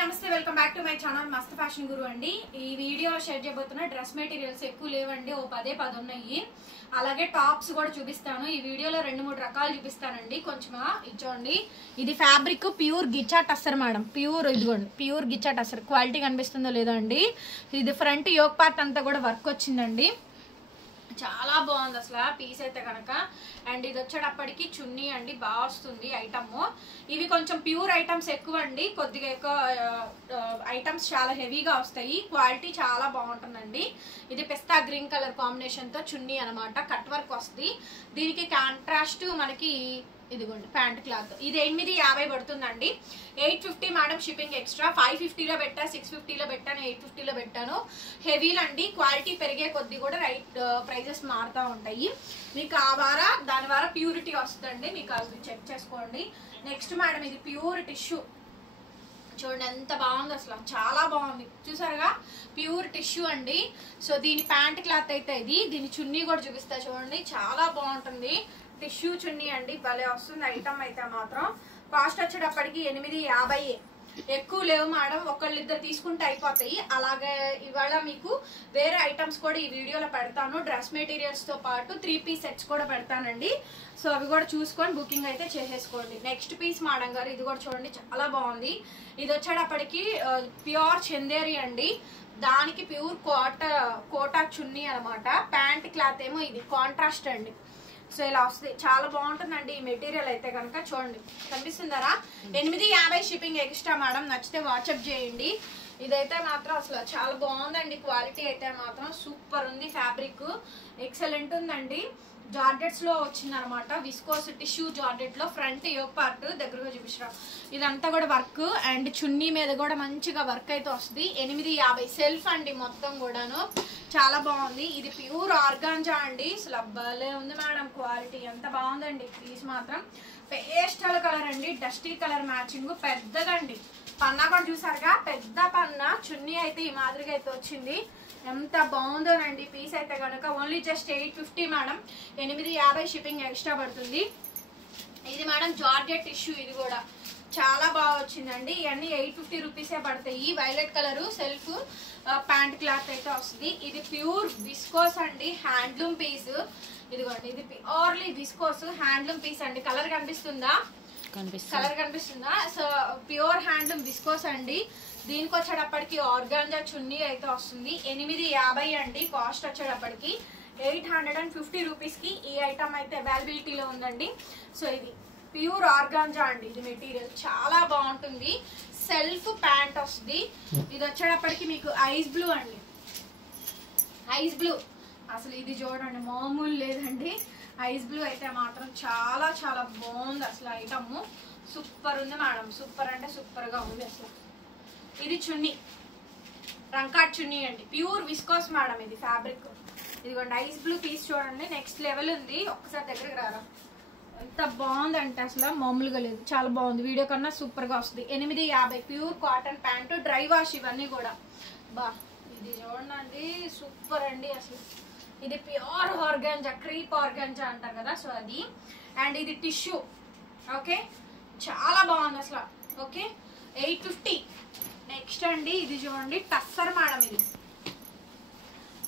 నమస్తే welcome back to my channel మస్త్ fashion గురు అండి. ఈ వీడియోలో షేర్ చేయబోతున్న డ్రెస్ మెటీరియల్స్ ఎక్కువ లేవండి, ఓ 10 ఉన్నాయి. అలాగే టాప్స్ కూడా చూపిస్తాను. ఈ వీడియోలో 2-3 రకాలు చూపిస్తానండి. కొంచెం ఇచ్చోండి. ఇది fabric pure గిచ్చా tussar madam, pure ఇదిగోండి, ప్యూర్ గిచ్చా టస్సర్. క్వాలిటీ కనిపిస్తుందో లేదో అండి. ఇది ఫ్రంట్ యోక్ పార్ట్ అంతా కూడా వర్క్ వచ్చిందండి, చాలా బాగుంది అసలు పీస్ అయితే కనుక. అండ్ ఇది వచ్చేటప్పటికి చున్నీ అండి, బాగా వస్తుంది ఐటమ్. ఇవి కొంచెం ప్యూర్ ఐటమ్స్ ఎక్కువ అండి, కొద్దిగా ఎక్కువ ఐటమ్స్ చాలా హెవీగా వస్తాయి. క్వాలిటీ చాలా బాగుంటుందండి. ఇది పిస్తా గ్రీన్ కలర్ కాంబినేషన్ తో చున్నీ అనమాట, కట్ వర్క్ వస్తుంది. దీనికి కాంట్రాస్ట్ మనకి ఇదిగోండి ప్యాంట్ క్లాత్. ఇది 850 పడుతుందండి. 850 మేడం షిప్పింగ్ ఎక్స్ట్రా. 550లో పెట్టా, 650లో పెట్టాను, 850లో పెట్టాను. హెవీలు అండి, క్వాలిటీ పెరిగే కొద్ది కూడా ప్రైజెస్ మారుతూ ఉంటాయి. మీకు ఆ వార దాని వార ప్యూరిటీ వస్తుందండి, మీకు అది చెక్ చేసుకోండి. నెక్స్ట్ మేడం ఇది ప్యూర్ టిష్యూ, చూడండి ఎంత బాగుంది అసలు, చాలా బాగుంది. చూసారుగా ప్యూర్ టిష్యూ అండి. సో దీని ప్యాంట్ క్లాత్ అయితే ఇది. దీని చున్నీ కూడా చూపిస్తా చూడండి, చాలా బాగుంటుంది. టిష్యూ చున్నీ అండి, భలే వస్తుంది ఐటమ్ అయితే మాత్రం. కాస్ట్ వచ్చేటప్పటికి 850. ఎక్కువ లేవు మేడం, ఒకళ్ళిద్దరు తీసుకుంటే అయిపోతాయి. అలాగే ఇవాళ మీకు వేరే ఐటమ్స్ కూడా ఈ వీడియోలో పెడతాను. డ్రెస్ మెటీరియల్స్ తో పాటు 3 పీస్ సెట్స్ కూడా పెడతానండి. సో అవి కూడా చూసుకొని బుకింగ్ అయితే చేసేసుకోండి. నెక్స్ట్ పీస్ మేడం గారు, ఇది కూడా చూడండి చాలా బాగుంది. ఇది వచ్చేటప్పటికి ప్యూర్ చందేరి అండి, దానికి ప్యూర్ కోటా చున్నీ అనమాట. ప్యాంట్ క్లాత్ ఏమో ఇది కాంట్రాస్ట్ అండి. సో ఇలా వస్తుంది, చాలా బాగుంటుందండి ఈ మెటీరియల్ అయితే కనుక. చూడండి కనిపిస్తుందరా, 850 షిప్పింగ్ ఎక్స్ట్రా మేడం. నచ్చితే వాట్సాప్ చేయండి. ఇదైతే మాత్రం అసలు చాలా బాగుందండి, క్వాలిటీ అయితే మాత్రం సూపర్ ఉంది. ఫ్యాబ్రిక్ ఎక్సలెంట్ ఉందండి. జార్జెట్స్ లో వచ్చింది అనమాట, విస్కోస్ టిష్యూ జార్జెట్ లో. ఫ్రంట్ యోక్ పార్ట్ దగ్గరగా చూపించడం, ఇదంతా కూడా వర్క్. అండ్ చున్నీ మీద కూడా మంచిగా వర్క్ అయితే వస్తుంది. 850 సెల్ఫ్ అండి మొత్తం కూడాను, చాలా బాగుంది. ఇది ప్యూర్ ఆర్గాంజా అండి, అసలు భలే ఉంది మేడం, క్వాలిటీ ఎంత బాగుందండి. పీస్ మాత్రం పేస్టల్ కలర్ అండి, డస్టీ కలర్ మ్యాచింగ్. పెద్దదండి పన్నా కూడా చూసారుగా, పెద్ద పన్నా. చున్నీ అయితే ఈ మాదిరిగా అయితే వచ్చింది, ఎంత బాగుందోనండి పీస్ అయితే కనుక. Only just 850 madam, 850 shipping extra పడుతుంది. ఇది మేడం జార్జెట్ టిష్యూ, ఇది కూడా చాలా బాగా వచ్చిందండి. ఇవన్నీ 850 రూపీసే పడతాయి. Violet colour self pant cloth అయితే వస్తుంది. ఇది ప్యూర్ విస్కోస్ అండి, హ్యాండ్లూమ్ పీస్. ఇదిగోండి, ఇది ప్యూర్లీ విస్కోస్ హ్యాండ్లూమ్ పీస్ అండి. కలర్ కనిపిస్తుందా? కలర్ కనిపిస్తుందా? సో ప్యూర్ హ్యాండ్లూమ్ విస్కోస్ అండి. దీనికి వచ్చేటప్పటికి ఆర్గాంజా చున్నీ అయితే వస్తుంది. 850 అండి కాస్ట్ వచ్చేటప్పటికి. 850 రూపీస్కి ఈ ఐటమ్ అయితే అవైలబిలిటీలో ఉందండి. సో ఇది ప్యూర్ ఆర్గాంజా అండి, ఇది మెటీరియల్ చాలా బాగుంటుంది. సెల్ఫ్ ప్యాంట్ వస్తుంది. ఇది వచ్చేటప్పటికి మీకు ఐస్ బ్లూ అండి, ఐస్ బ్లూ. అసలు ఇది చూడండి మామూలు లేదండి, ఐస్ బ్లూ అయితే మాత్రం చాలా చాలా బాగుంది అసలు ఐటమ్. సూపర్ ఉంది మేడం, సూపర్ అంటే సూపర్ గా ఉంది అసలు. ఇది చున్నీ, రంకాట్ చున్నీ అండి, ప్యూర్ విస్కోస్ మేడం. ఇది ఫ్యాబ్రిక్ ఇదిగోండి, ఐస్ బ్లూ పీస్ చూడండి, నెక్స్ట్ లెవెల్ ఉంది. ఒక్కసారి దగ్గరికి రారా, ఎంత బాగుందంటే అసలు మామూలుగా లేదు, చాలా బాగుంది. వీడియో కన్నా సూపర్ గా వస్తుంది. 850 pure cotton pant, dry wash ఇవన్నీ కూడా. బా ఇది చూడండి సూపర్ అండి అసలు. ఇది ప్యూర్ ఆర్గాంజా, క్రీప్ ఆర్గాంజా అంటారు కదా, సో అది. అండ్ ఇది టిష్యూ, ఓకే చాలా బాగుంది అసలు. ఓకే 850. నెక్స్ట్ అండి ఇది చూడండి టస్సర్ మేడం, ఇది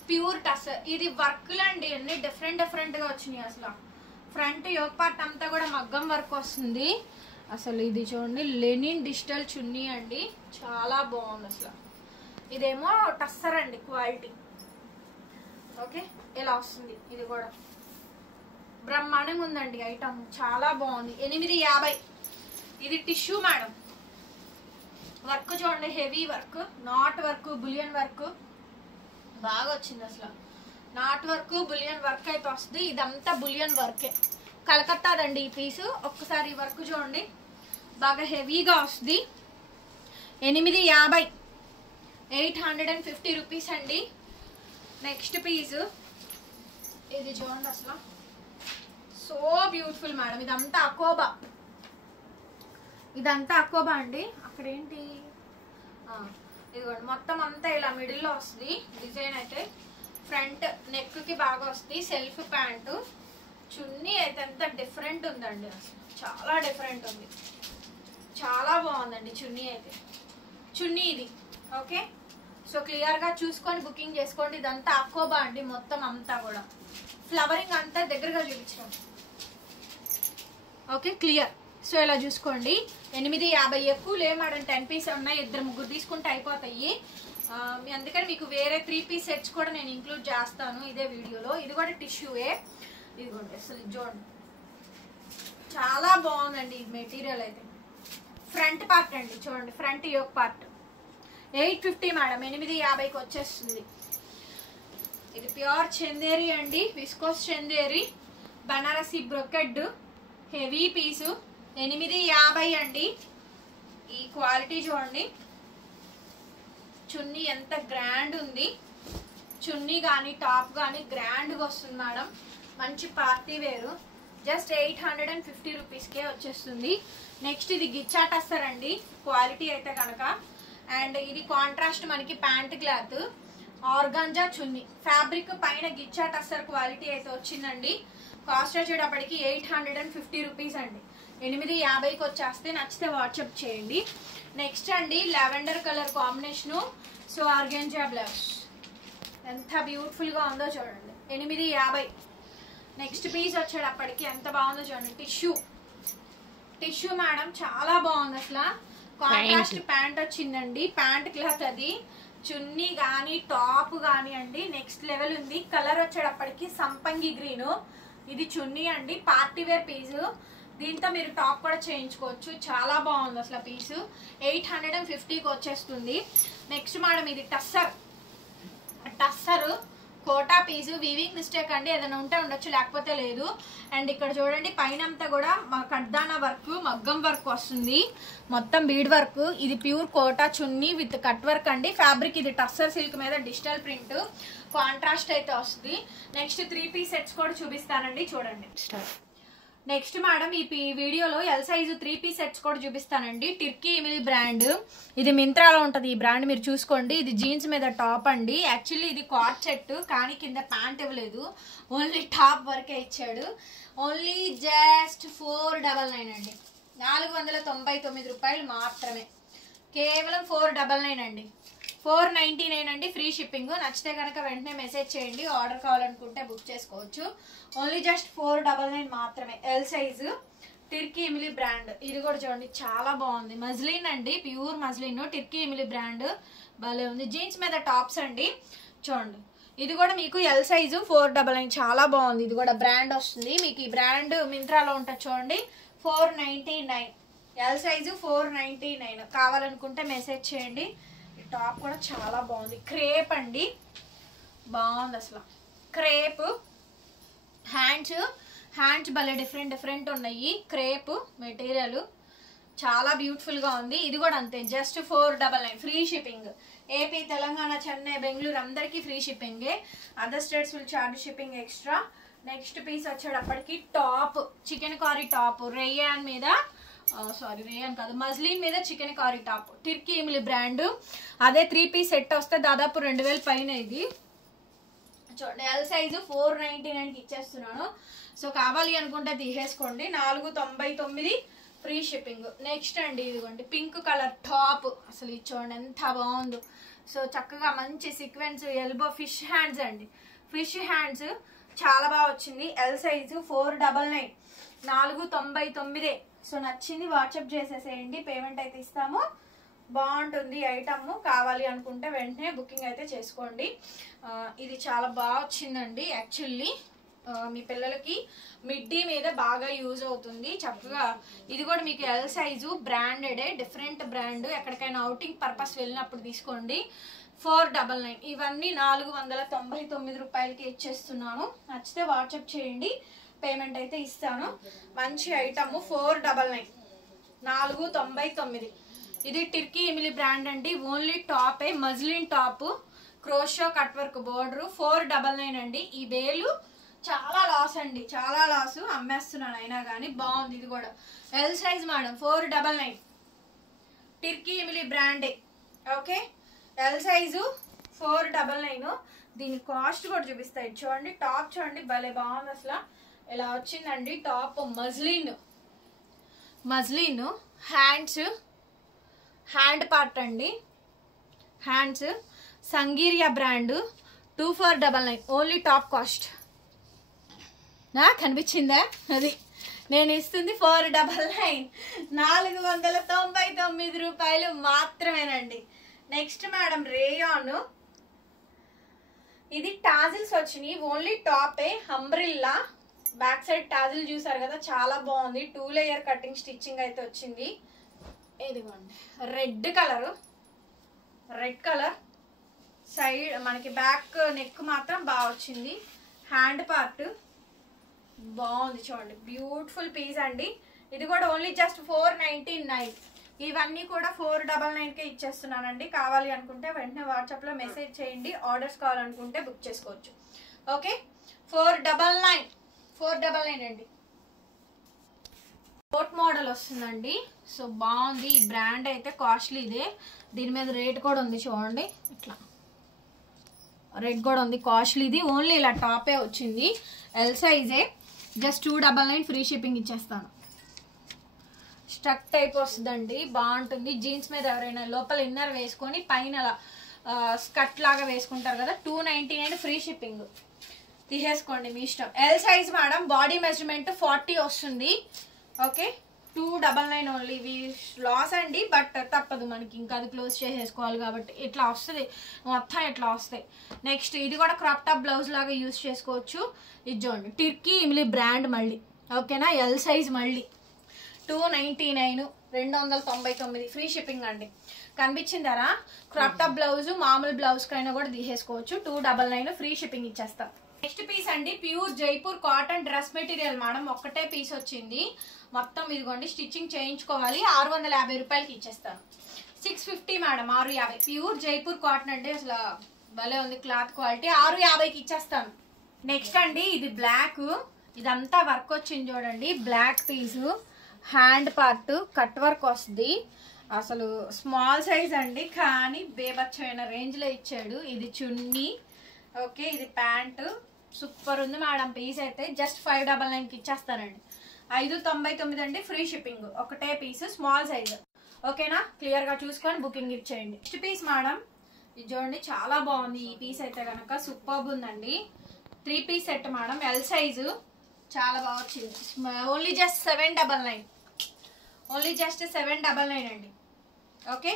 ప్యూర్ టస్సర్. ఇది వర్క్లు అండి, అన్ని డిఫరెంట్ గా వచ్చినాయి అసలు. ఫ్రంట్ యోక్ పార్ట్ అంతా కూడా మగ్గం వర్క్ వస్తుంది అసలు. ఇది చూడండి లెనిన్ డిజిటల్ చున్నీ అండి, చాలా బాగుంది అసలు. ఇదేమో టస్సర్ అండి క్వాలిటీ, ఓకే ఇలా వస్తుంది. ఇది కూడా బ్రహ్మాండంగా ఉందండి ఐటమ్, చాలా బాగుంది. 850. ఇది టిష్యూ మేడం, వర్క్ చూడండి heavy work, knot work, bullion work బాగా వచ్చింది అసలు. నాట్ వర్క్ బులియన్ వర్క్ అయితే వస్తుంది. ఇదంతా బులియన్ వర్కే, కలకత్తాదండి ఈ పీసు. ఒక్కసారి ఈ వర్క్ చూడండి, బాగా హెవీగా వస్తుంది. 850, 850 రూపీస్ అండి. నెక్స్ట్ పీస్ ఇది చూడండి అసలు, సో బ్యూటిఫుల్ మేడం. ఇదంతా అకోబా, ఇదంతా అకోబా అండి. అక్కడ ఏంటి, ఇదిగోండి మొత్తం అంతా ఇలా మిడిల్లో వస్తుంది డిజైన్ అయితే. ఫ్రంట్ నెక్ కి బాగా వస్తుంది. సెల్ఫ్ ప్యాంటు, చున్నీ అయితే ఎంత డిఫరెంట్ ఉందండి అసలు, చాలా డిఫరెంట్ ఉంది, చాలా బాగుందండి చున్నీ అయితే. చున్నీ ఇది. ఓకే, సో క్లియర్గా చూసుకొని బుకింగ్ చేసుకోండి. ఇదంతా అకోబా అండి, మొత్తం అంతా కూడా ఫ్లవరింగ్ అంతా దగ్గరగా చూపించాం. Okay clear. సో ఇలా చూసుకోండి. 850 ఎక్కువ లేవు మేడం, 10 పీస్ ఉన్నాయి, 2-3 తీసుకుంటే అయిపోతాయి. అందుకని మీకు వేరే 3 పీస్ సెట్స్ కూడా నేను ఇంక్లూడ్ చేస్తాను ఇదే వీడియోలో. ఇది కూడా టిష్యూవే, ఇదిగోండి. అసలు చూడండి చాలా బాగుందండి ఈ మెటీరియల్ అయితే. ఫ్రంట్ పార్ట్ అండి చూడండి, ఫ్రంట్ యోక్ పార్ట్ 850 మేడం, 850కి వచ్చేస్తుంది. ఇది ప్యూర్ చందేరి అండి, viscose Chanderi, Banarasi brocade, heavy piece, 850 అండి. ఈ క్వాలిటీ చూడండి, చున్నీ ఎంత గ్రాండ్ ఉంది. చున్నీ కానీ టాప్ కానీ గ్రాండ్గా వస్తుంది మేడం, మంచి పార్టీ వేరు. జస్ట్ 850 రూపీస్కే వచ్చేస్తుంది. నెక్స్ట్ ఇది గిచ్చా టస్సర్ అండి క్వాలిటీ అయితే కనుక. అండ్ ఇది కాంట్రాస్ట్ మనకి ప్యాంట్ క్లాత్, ఆర్గాంజా చున్నీ, ఫ్యాబ్రిక్ పైన గిచ్చా టస్సర్ క్వాలిటీ అయితే వచ్చిందండి. కాస్ట్ వచ్చేటప్పటికి 850 రూపీస్ అండి. 850కి వచ్చేస్తే నచ్చితే వాట్సాప్ చేయండి. నెక్స్ట్ అండి lavender colour combination, so organza blouse ఎంత బ్యూటిఫుల్గా ఉందో చూడండి, 850. నెక్స్ట్ పీస్ వచ్చేటప్పటికి ఎంత బాగుందో చూడండి, టిష్యూ మేడం, చాలా బాగుంది అసలు. కాంట్రాస్ట్ ప్యాంట్ వచ్చిందండి, ప్యాంట్ క్లాత్ అది. చున్నీ కానీ టాప్ కానీ అండి నెక్స్ట్ లెవెల్ ఉంది. కలర్ వచ్చేటప్పటికి సంపంగి గ్రీను, ఇది చున్నీ అండి, పార్టీ వేర్ పీసు. దీంతో మీరు టాప్ కూడా చేయించుకోవచ్చు, చాలా బాగుంది అసలు పీసు. 850కి వచ్చేస్తుంది. నెక్స్ట్ మేడం ఇది టస్సర్ కోటా పీసు, వీవింగ్ మిస్టేక్ అండి, ఏదైనా ఉంటే ఉండొచ్చు, లేకపోతే లేదు. అండ్ ఇక్కడ చూడండి పైన అంతా కూడా కడ్దానా వర్క్, మగ్గం వర్క్ వస్తుంది, మొత్తం బీడ్ వర్క్. ఇది pure Kota chunni with cut work అండి. ఫ్యాబ్రిక్ ఇది టస్సర్ సిల్క్ మీద డిజిటల్ ప్రింట్, కాంట్రాస్ట్ అయితే వస్తుంది. నెక్స్ట్ 3 పీస్ సెట్స్ కూడా చూపిస్తానండి, చూడండి. నెక్స్ట్ మేడం ఈ వీడియోలో ఎల్ సైజు 3 పీస్ సెట్స్ కూడా చూపిస్తానండి. టిర్కీ ఇమిలి బ్రాండ్, ఇది మింత్రాలో ఉంటుంది ఈ బ్రాండ్, మీరు చూసుకోండి. ఇది జీన్స్ మీద టాప్ అండి. యాక్చువల్లీ ఇది కార్డ్ సెట్, కానీ కింద ప్యాంట్ ఇవ్వలేదు, ఓన్లీ టాప్ వరకే ఇచ్చాడు. ఓన్లీ జస్ట్ 499 అండి, 499 రూపాయలు మాత్రమే, కేవలం 499 అండి. 499 అండి, ఫ్రీ షిప్పింగ్. నచ్చితే కనుక వెంటనే మెసేజ్ చేయండి, ఆర్డర్ కావాలనుకుంటే బుక్ చేసుకోవచ్చు. ఓన్లీ జస్ట్ 499 మాత్రమే. ఎల్ సైజు, టిర్కీ ఇమిలి బ్రాండ్. ఇది కూడా చూడండి చాలా బాగుంది, మజ్లిన్ అండి, ప్యూర్ మజ్లిన్, టిర్కీ ఇమిలి బ్రాండ్, భలే ఉంది. జీన్స్ మీద టాప్స్ అండి చూడండి. ఇది కూడా మీకు ఎల్ సైజు 499, చాలా బాగుంది. ఇది కూడా బ్రాండ్ వస్తుంది మీకు, ఈ బ్రాండ్ మింత్రాలో ఉంటుంది చూడండి. 499, ఎల్ సైజు 499. కావాలనుకుంటే మెసేజ్ చేయండి. టాప్ కూడా చాలా బాగుంది, క్రేప్ అండి, బాగుంది అసలు. క్రేప్ హ్యాండ్స్ భలే డిఫరెంట్ ఉన్నాయి. క్రేప్ మెటీరియల్ చాలా బ్యూటిఫుల్గా ఉంది. ఇది కూడా అంతే, just 499, free shipping. AP, Telangana, Chennai, Bengaluru అందరికీ ఫ్రీ షిప్పింగే. Other states will charge shipping extra. Next piece వచ్చేటప్పటికి top, chikankari top, rayon మీద, రేయాన్ కాదు, మజ్లిన్ మీద చికెన్ కారీ టాప్, టిర్కీ ఇమిలి బ్రాండ్. అదే 3 పీస్ సెట్ వస్తే దాదాపు 2000 పైన. ఇది చూడండి, ఎల్ సైజు 499కి ఇచ్చేస్తున్నాను. సో కావాలి అనుకుంటే తీసేసుకోండి, 499 ఫ్రీ షిప్పింగ్. నెక్స్ట్ అండి ఇదిగోండి పింక్ కలర్ టాప్, అసలు ఇది చూడండి ఎంత బాగుందో. సో చక్కగా మంచి సీక్వెన్స్, ఎల్బో ఫిష్ హ్యాండ్స్ అండి, ఫిష్ హ్యాండ్స్ చాలా బాగా వచ్చింది. L size 499, 499. సో నచ్చింది వాట్సాప్ చేసేసేయండి, పేమెంట్ అయితే ఇస్తాము. బాగుంటుంది ఐటమ్, కావాలి అనుకుంటే వెంటనే బుకింగ్ అయితే చేసుకోండి. ఇది చాలా బాగా వచ్చిందండి. యాక్చువల్లీ మీ పిల్లలకి మిడ్డీ మీద బాగా యూజ్ అవుతుంది చక్కగా. ఇది కూడా మీకు ఎల్ సైజు, బ్రాండెడే, డిఫరెంట్ బ్రాండ్. ఎక్కడికైనా అవుటింగ్ పర్పస్ వెళ్ళినప్పుడు తీసుకోండి. 499. ఇవన్నీ 499 రూపాయలకి ఇచ్చేస్తున్నాను. నచ్చితే వాట్సాప్ చేయండి, పేమెంట్ అయితే ఇస్తాను. మంచి ఐటమ్, 499, 499. ఇది టిర్కీ ఇమిలి బ్రాండ్ అండి, ఓన్లీ టాపే, muslin top, crochet cut work border. 499 అండి. ఈ వేలు చాలా లాస్ అండి, చాలా లాస్, అమ్మేస్తున్నాను అయినా కానీ బాగుంది. ఇది కూడా ఎల్ సైజ్ మేడం, 499, టిర్కీ ఇమిలి బ్రాండే. Okay, L size 499. దీని కాస్ట్ కూడా చూపిస్తాయి చూడండి. టాప్ చూడండి భలే బాగుంది అసలు, ఇలా వచ్చిందండి టాప్. మజ్లిన్ హ్యాండ్ పార్ట్ అండి, హ్యాండ్స్ సంగీరియా బ్రాండ్ 2499 ఓన్లీ టాప్ కాస్ట్. కనిపించిందా? అది నేను ఇస్తుంది 499, 499 రూపాయలు మాత్రమేనండి. నెక్స్ట్ మేడం రేయాన్, ఇది టాజిల్స్ వచ్చినాయి, ఓన్లీ టాపే, అంబ్రిల్లా. బ్యాక్ సైడ్ టాజిల్ చూసారు కదా, చాలా బాగుంది. 2 లేయర్ కటింగ్ స్టిచ్చింగ్ అయితే వచ్చింది. ఇదిగోండి రెడ్ కలర్ సైడ్ మనకి బ్యాక్ నెక్ మాత్రం బాగా వచ్చింది. హ్యాండ్ పార్ట్ బాగుంది చూడండి, బ్యూటిఫుల్ పీస్ అండి. ఇది కూడా ఓన్లీ జస్ట్ 499. ఇవన్నీ కూడా 499కే ఇచ్చేస్తున్నానండి. కావాలి అనుకుంటే వెంటనే వాట్సాప్లో మెసేజ్ చేయండి. ఆర్డర్స్ కావాలనుకుంటే బుక్ చేసుకోవచ్చు. ఓకే, 499 అండి. కోట్ మోడల్ వస్తుందండి. సో బాగుంది. ఈ బ్రాండ్ అయితే కాస్ట్లీ ఇదే. దీని మీద రేట్ కూడా ఉంది చూడండి, ఇట్లా రేట్ కూడా ఉంది, కాస్ట్లీది. ఓన్లీ ఇలా టాపే వచ్చింది, ఎల్ సైజే. జస్ట్ 299 ఫ్రీ షిప్పింగ్ ఇచ్చేస్తాను. స్ట్రక్ టైప్ వస్తుందండి, బాగుంటుంది. జీన్స్ మీద ఎవరైనా లోపల ఇన్నర్ వేసుకొని పైన స్కర్ట్ లాగా వేసుకుంటారు కదా, 299 ఫ్రీ షిప్పింగ్. తీసేసుకోండి మీ ఇష్టం. L size madam, body measurement 40 వస్తుంది. Okay, 299 only. ఇవి లాస్ అండి, బట్ తప్పదు మనకి, ఇంకా అది క్లోజ్ చేసేసుకోవాలి కాబట్టి. ఇట్లా వస్తుంది మొత్తం, ఇట్లా వస్తాయి. నెక్స్ట్ ఇది కూడా క్రాప్ టాప్ బ్లౌజ్ లాగా యూజ్ చేసుకోవచ్చు. ఇది చూడండి, టిర్కీ ఇమ్లీ బ్రాండ్ మళ్ళీ. ఓకేనా, ఎల్ సైజ్ మళ్ళీ 299, 299 ఫ్రీ షిప్పింగ్ అండి. కనిపించిందరా? క్రాప్ టాప్ బ్లౌజ్ మామూలు బ్లౌజ్ కైనా కూడా తీసేసుకోవచ్చు. 299 ఫ్రీ షిప్పింగ్ ఇచ్చేస్తాం. నెక్స్ట్ పీస్ అండి, pure Jaipur cotton dress material madam. ఒక్కటే పీస్ వచ్చింది మొత్తం. ఇదిగోండి, స్టిచ్చింగ్ చేయించుకోవాలి. 650 రూపాయలకి ఇచ్చేస్తాను. 650 మేడం, 650. ప్యూర్ జైపూర్ కాటన్ అంటే అసలు భలే ఉంది క్లాత్ క్వాలిటీ. 650కి ఇచ్చేస్తాను. నెక్స్ట్ అండి, ఇది బ్లాక్, ఇదంతా వర్క్ వచ్చింది చూడండి. బ్లాక్ పీసు, హ్యాండ్ పార్ట్ కట్ వర్క్ వస్తుంది. అసలు స్మాల్ సైజ్ అండి, కానీ బేబచ్చమైన రేంజ్ లో ఇచ్చాడు. ఇది చున్నీ. ఓకే, ఇది ప్యాంటు. సూపర్ ఉంది మేడం పీస్ అయితే. జస్ట్ 599కి ఇచ్చేస్తానండి. 599 అండి, ఫ్రీ షిప్పింగ్. ఒకటే పీస్, స్మాల్ సైజ్. ఓకేనా, క్లియర్ గా చూసుకొని బుకింగ్ ఇచ్చేయండి. నెక్స్ట్ పీస్ మేడం, ఇది చూడండి, చాలా బాగుంది. ఈ పీస్ అయితే కనుక సూపర్ ఉందండి. 3 piece set madam, L size. చాలా బాగా వచ్చింది. Only just 799. ఓన్లీ జస్ట్ 799 అండి. ఓకే,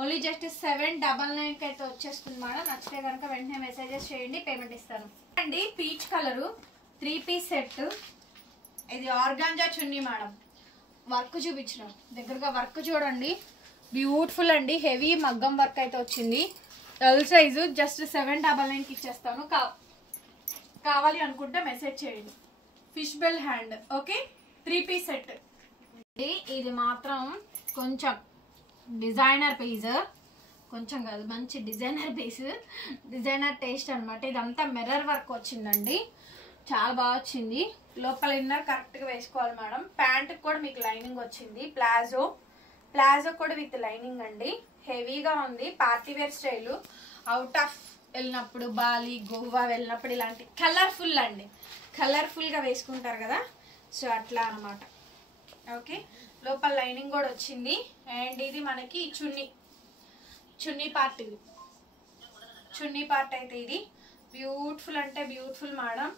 ఓన్లీ జస్ట్ 799కి అయితే వచ్చేస్తుంది మేడం. నచ్చితే కనుక వెంటనే మెసేజెస్ చేయండి, పేమెంట్ ఇస్తాను అండి. Peach colour 3 piece set. ఇది ఆర్గాంజా చున్నీ మేడం. వర్క్ చూపించిన దగ్గరగా వర్క్ చూడండి, బ్యూటిఫుల్ అండి. హెవీ మగ్గం వర్క్ అయితే వచ్చింది. ఎల్ సైజు జస్ట్ 799కి ఇచ్చేస్తాను. కావాలి అనుకుంటే మెసేజ్ చేయండి. Fish bell hand. Okay, 3 piece set. ఇది మాత్రం కొంచెం డిజైనర్ పీస్, కొంచెం కాదు మంచి డిజైనర్ పీస్, డిజైనర్ టేస్ట్ అనమాట. ఇదంతా మిర్రర్ వర్క్ వచ్చిందండి, చాలా బాగా వచ్చింది. లోపల ఇన్నర్ కరెక్ట్గా వేసుకోవాలి మేడం. ప్యాంట్ కూడా మీకు లైనింగ్ వచ్చింది. ప్లాజో కూడా విత్ లైనింగ్ అండి. హెవీగా ఉంది, party wear style. Out of వెళ్ళినప్పుడు, బాలి గోవా వెళ్ళినప్పుడు ఇలాంటి కలర్ఫుల్ అండి, కలర్ఫుల్గా వేసుకుంటారు కదా, సో అట్లా అనమాట. ఓకే, లోపల లైనింగ్ కూడా వచ్చింది. అండ్ ఇది మనకి చున్నీ పార్ట్. ఇది చున్నీ పార్ట్ అయితే ఇది బ్యూటిఫుల్ అంటే బ్యూటిఫుల్ మేడం.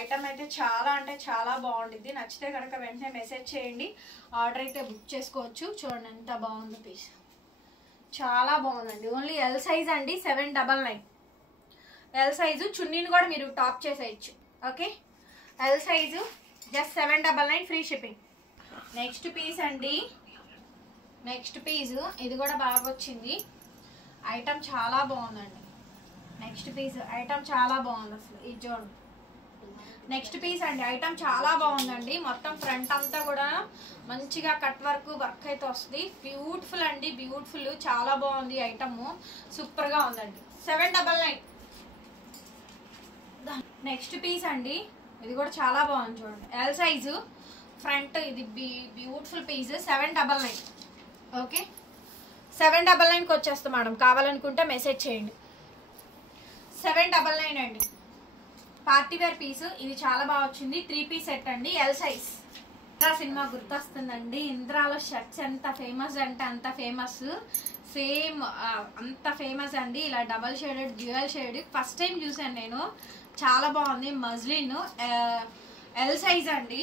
ఐటమ్ అయితే చాలా అంటే చాలా బాగుంటుంది. నచ్చితే కనుక వెంటనే మెసేజ్ చేయండి, ఆర్డర్ అయితే బుక్ చేసుకోవచ్చు. చూడండి ఎంత బాగుంది పీస్, చాలా బాగుందండి. ఓన్లీ ఎల్ సైజ్ అండి, 799 ఎల్ సైజు. చున్నీని కూడా మీరు టాప్ చేసేయచ్చు. Okay, L size just 799 free shipping. Next piece అండి, నెక్స్ట్ పీస్ ఇది కూడా బాగా వచ్చింది. ఐటమ్ చాలా బాగుందండి. నెక్స్ట్ పీస్ ఐటమ్ చాలా బాగుంది అసలు. ఇది చూడండి, నెక్స్ట్ పీస్ అండి. ఐటమ్ చాలా బాగుందండి. మొత్తం ఫ్రంట్ అంతా కూడా మంచిగా కట్ వర్క్ అయితే వస్తుంది. బ్యూటిఫుల్ అండి, బ్యూటిఫుల్, చాలా బాగుంది ఐటమ్. సూపర్ గా ఉందండి. 799. నెక్స్ట్ పీస్ అండి, ఇది కూడా చాలా బాగుంది చూడండి. L size front. ఇది బ్యూటిఫుల్ పీస్, 799. ఓకే, 799కి వచ్చేస్తాం మేడం. కావాలనుకుంటే మెసేజ్ చేయండి. 799 అండి. Party wear piece. ఇది చాలా బాగా వచ్చింది. 3 పీస్ సెట్ అండి, ఎల్ సైజ్. ఇంద్రా సినిమా గుర్తొస్తుందండి. ఇంద్రాలో షర్ట్స్ ఎంత ఫేమస్ అంటే అంత ఫేమస్. సేమ్ అంత ఫేమస్ అండి. ఇలా double shaded dual shade first time చూసాను నేను, చాలా బాగుంది. మజ్లిన్ ఎల్ సైజ్ అండి.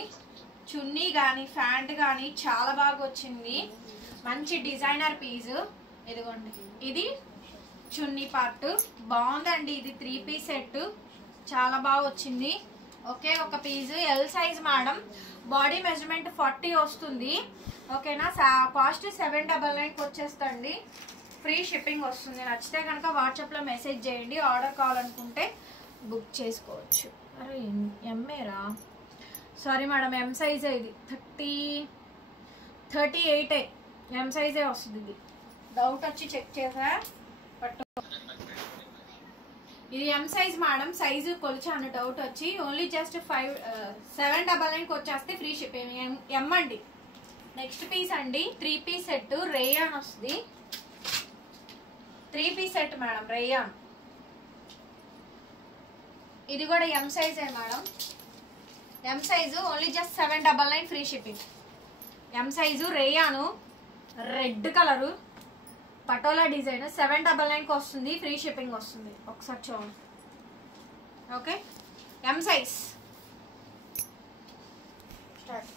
చున్నీ కానీ ప్యాంట్ కానీ చాలా బాగా వచ్చింది. మంచి డిజైనర్ పీస్. ఇదిగోండి, ఇది చున్నీ పార్ట్ బాగుందండి. ఇది 3 పీస్ సెట్ చాలా బాగా వచ్చింది. ఓకే, ఒక piece L size madam. Body measurement 40 వస్తుంది. ఓకేనా, కాస్ట్ 799కి వచ్చేస్తండి. ఫ్రీ షిప్పింగ్ వస్తుంది. నచ్చితే కనుక వాట్సాప్లో మెసేజ్ చేయండి. ఆర్డర్ కావాలనుకుంటే బుక్ చేసుకోవచ్చు. అరే ఎంఏరా, సారీ మేడం, ఎం సైజే ఇది. 38 ఎం సైజే వస్తుంది. ఇది డౌట్ వచ్చి చెక్ చేసా, బట్ ఇది ఎం సైజ్ మేడం. సైజు కొలిచాను డౌట్ వచ్చి. ఓన్లీ జస్ట్ 799కి వచ్చేస్తే ఫ్రీ షిప్పింగ్. ఎం అండి. నెక్స్ట్ పీస్ అండి, 3 పీస్ సెట్ రేయాన్ వస్తుంది. 3 పీస్ సెట్ మేడం, రేయాన్. ఇది కూడా ఎం సైజే madam. M size only just 799 free shipping. M size rayon, red colour, patola design 799కి వస్తుంది. ఫ్రీ షిప్పింగ్ వస్తుంది. ఒకసారి చూడండి. Okay, M size start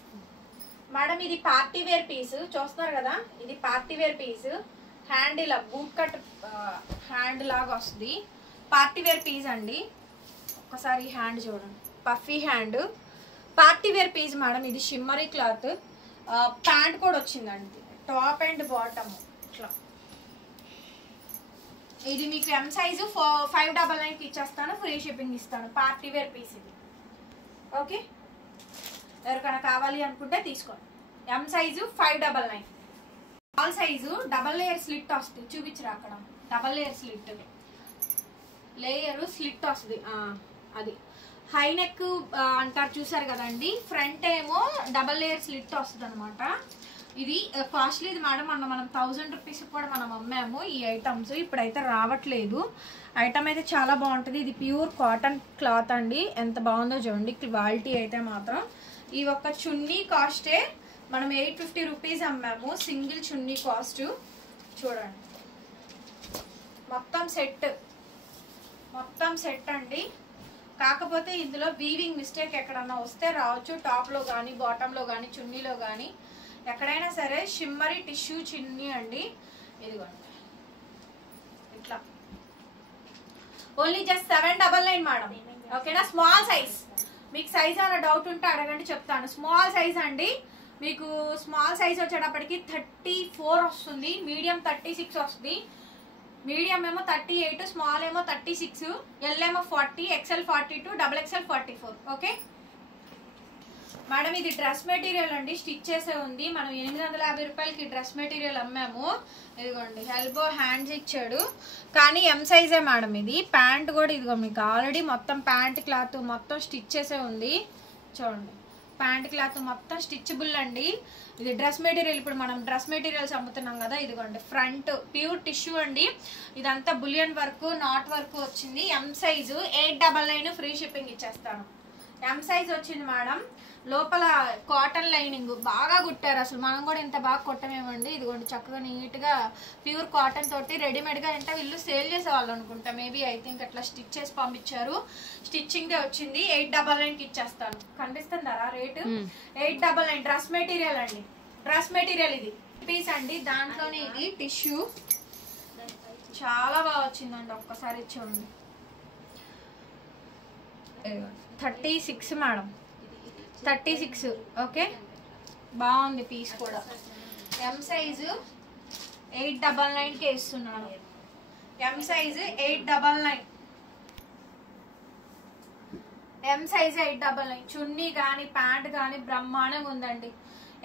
madam. ఇది పార్టీ వేర్ పీస్ చూస్తున్నారు కదా, ఇది పార్టీ వేర్ పీస్. హ్యాండ్ ఇలా బూట్ కట్ హ్యాండ్ లాగా వస్తుంది. పార్టీ వేర్ పీస్ అండి. ఒకసారి హ్యాండ్ చూడండి, puffy hand. Party wear piece madam. ఇది షిమ్మరీ క్లాత్. ప్యాంట్ కూడా వచ్చిందండి, టాప్ అండ్ బాటమ్ ఇట్లా. ఇది మీకు ఎం సైజు 599కి ఇచ్చేస్తాను. ఫ్రీ షిప్పింగ్ ఇస్తాను. పార్టీ వేర్ పీస్ ఇది. ఓకే, ఎవరికైనా కావాలి అనుకుంటే తీసుకోండి. M size 599. Small size double layer slit వస్తుంది. చూపించరా అక్కడ, double layer slit, layer slit వస్తుంది. అది హై నెక్ అంటారు చూసారు కదండి. ఫ్రంట్ ఏమో డబల్ లేయర్ స్లిట్ వస్తుంది అనమాట. ఇది కాస్ట్లీ ఇది మేడం. మనం 1000 రూపీస్ కూడా మనం అమ్మాము ఈ ఐటమ్స్. ఇప్పుడైతే రావట్లేదు. ఐటమ్ అయితే చాలా బాగుంటుంది. ఇది ప్యూర్ కాటన్ క్లాత్ అండి. ఎంత బాగుందో చూడండి క్వాలిటీ అయితే మాత్రం. ఈ ఒక్క చున్నీ కాస్టే మనం 850 రూపీస్ అమ్మాము. సింగిల్ చున్నీ కాస్ట్ చూడండి. మొత్తం సెట్ అండి. కాకపోతే ఇందులో వీవింగ్ మిస్టేక్ ఎక్కడన్నా వస్తే రావచ్చు. టాప్లో కానీ బాటంలో కానీ చున్నీలో కానీ ఎక్కడైనా సరే. షిమ్మరీ టిష్యూ చున్నీ అండి. ఇదిగోండి ఇట్లా. Only just 799 madam. ఓకేనా, స్మాల్ సైజ్. మీకు సైజ్ అన్న డౌట్ ఉంటే అడగండి, చెప్తాను. స్మాల్ సైజ్ అండి. మీకు స్మాల్ సైజ్ వచ్చేటప్పటికి 34 వస్తుంది. మీడియం 36 వస్తుంది. మీడియం ఏమో 38, స్మాల్ ఏమో 36, ఎల్ ఏమో 40, XL 42, double XL 44. Okay madam, ఇది డ్రెస్ మెటీరియల్ అండి. స్టిచ్ చేసే ఉంది. మనం 850 రూపాయలకి డ్రెస్ మెటీరియల్ అమ్మాము. ఇదిగోండి, ఎల్బో హ్యాండ్స్ ఇచ్చాడు. కానీ ఎం సైజే మేడం. ఇది ప్యాంట్ కూడా ఇదిగో మీకు ఆల్రెడీ మొత్తం ప్యాంట్ క్లాత్ మొత్తం స్టిచ్ చేసే ఉంది. చూడండి, ప్యాంట్ క్లాత్ మొత్తం స్టిచబుల్ అండి. ఇది డ్రెస్ మెటీరియల్. ఇప్పుడు మనం డ్రెస్ మెటీరియల్స్ అమ్ముతున్నాం కదా. ఇదిగోండి, ఫ్రంట్ ప్యూర్ టిష్యూ అండి. ఇదంతా బులియన్ వర్క్, నాట్ వర్క్ వచ్చింది. ఎం సైజు 899 ఫ్రీ షిప్పింగ్ ఇచ్చేస్తాను. ఎం సైజ్ వచ్చింది మేడం. లోపల కాటన్ లైనింగ్ బాగా కుట్టారు. అసలు మనం కూడా ఇంత బాగా కుట్టమేమండి. ఇదిగోండి, చక్కగా నీట్గా ప్యూర్ కాటన్ తోటి రెడీమేడ్గా అంటే వీళ్ళు సేల్ చేసేవాళ్ళు అనుకుంటా. మేబీ ఐ థింక్ అట్లా స్టిచ్ చేసి పంపించారు. స్టిచ్చింగ్దే వచ్చింది. 899కి ఇచ్చేస్తాను. కనిపిస్తుందా రేటు? 899. డ్రెస్ మెటీరియల్ అండి. డ్రెస్ మెటీరియల్ ఇది పీస్ అండి. దాంట్లోనే ఇది టిష్యూ చాలా బాగా వచ్చిందండి. ఒక్కసారి చూడండి. 36 మేడం, 36. ఓకే, బాగుంది పీస్ కూడా. ఎం సైజు 899కి ఇస్తున్నాను. M size 899. M size 899. చున్నీ కానీ ప్యాంట్ కానీ బ్రహ్మాండంగా ఉందండి.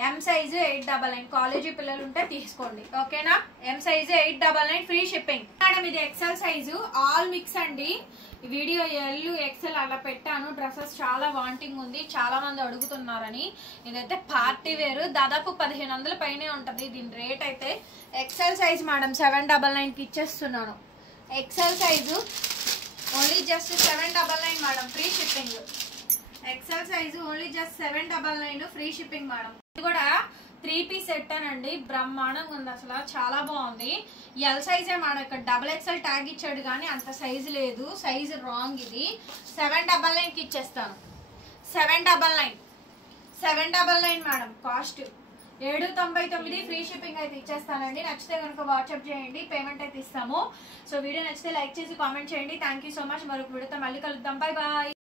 M size 899. కాలేజీ పిల్లలు ఉంటే తీసుకోండి. ఓకేనా, M size 899 free shipping. Madam, ఇది ఎక్సెల్ సైజు ఆల్ మిక్స్ అండి. వీడియో ఎల్ ఎక్సెల్ అలా పెట్టాను. డ్రెస్సెస్ చాలా వాంటింగ్ ఉంది, చాలా మంది అడుగుతున్నారని. ఇదైతే పార్టీ వేర్. దాదాపు 1500 పైనే ఉంటుంది దీని రేట్ అయితే. ఎక్సెల్ సైజ్ మేడం 799కి ఇచ్చేస్తున్నాను. XL size only just 799 madam, free shipping. XL size only just 799 free shipping madam. ఇది కూడా 3 పీస్ సెట్ అనండి, బ్రహ్మాండంగా ఉంది, అసలు చాలా బాగుంది. ఎల్ సైజే మేడం, ఇక్కడ XXL ట్యాగ్ ఇచ్చాడు కానీ అంత సైజు లేదు, సైజు రాంగ్. ఇది 799కి ఇచ్చేస్తాను. 799 మేడం కాస్ట్. 799 ఫ్రీ షిప్పింగ్ అయితే ఇచ్చేస్తానండి. నచ్చితే కనుక వాట్సాప్ చేయండి, పేమెంట్ అయితే ఇస్తాము. సో వీడియో నచ్చితే లైక్ చేసి కామెంట్ చేయండి. Thank you so much. మరొక వీడియోతో మళ్ళీ కలుద్దాం. Bye bye.